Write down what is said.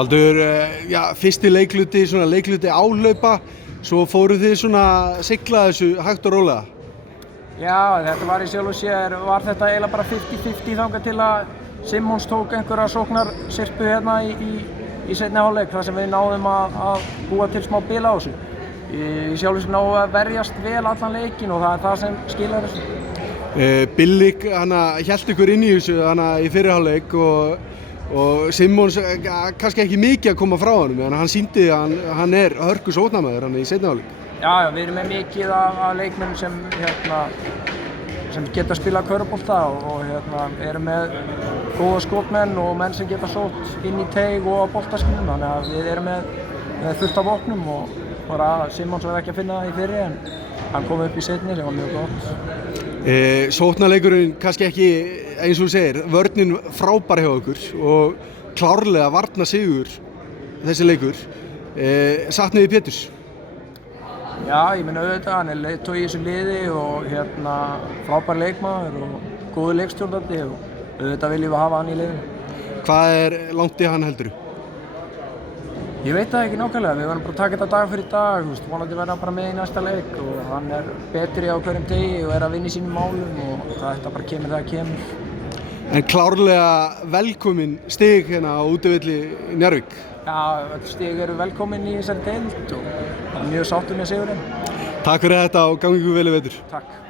Baldur, fyrsti leikluti, svona leikluti áhlaupa, svo fóruð þið svona sigla þessu hægt og rólega. Já, þetta var í sjálfu sér, var þetta eiginlega bara 50-50 þangað til að Simmons tók einhverja sóknarsyrpu hérna í seinni hálfleik þar sem við náðum að búa til smá bil á þessu. Í sjálfu sér náðum að verjast vel allan leikinn og það er það sem skilar þessu. Billik, hélt ykkur inn í þessu í fyrri hálfleik og Simmons kannski ekki mikið að koma frá honum, en hann sýndi að hann er hörku sóknarmaður í seinni hálfleik. Já, við erum með mikið af leikmenn sem geta spilað körfubolta og erum með góða skotmenn og menn sem geta sótt inn í teig og á boltaskynum, þannig að við erum með fullt af vopnum og bara Simmons var ekki að finna það í fyrri en hann kom upp í seinni sem var mjög gott. Sóknarleikurinn kannski ekki, eins og þú segir, vörnin frábær hjá okkur og klárlega varna sigur þessi leikur. Saknaði Péturs? Já, ég meina auðvitað, hann er leiðtogi í þessu liði og frábær leikmaður og góður leikstjórnandi og auðvitað viljum við hafa hann í liðinu. Hvað er langt í hann heldurðu? Ég veit það ekki nákvæmlega, við verðum bara að taka þetta dag fyrir dag, vonandi verða bara með í næsta leik og hann er betri á hverjum degi og er að vinna í sínum málum og þetta bara kemur þegar kemur. En klárlega velkomin stig hérna á útivelli í Njarðvík. Já, öll stig eru velkomin í þessari deild og mjög sáttur með sigurinn. Takk fyrir þetta og gangi ykkur vel í vetur. Takk.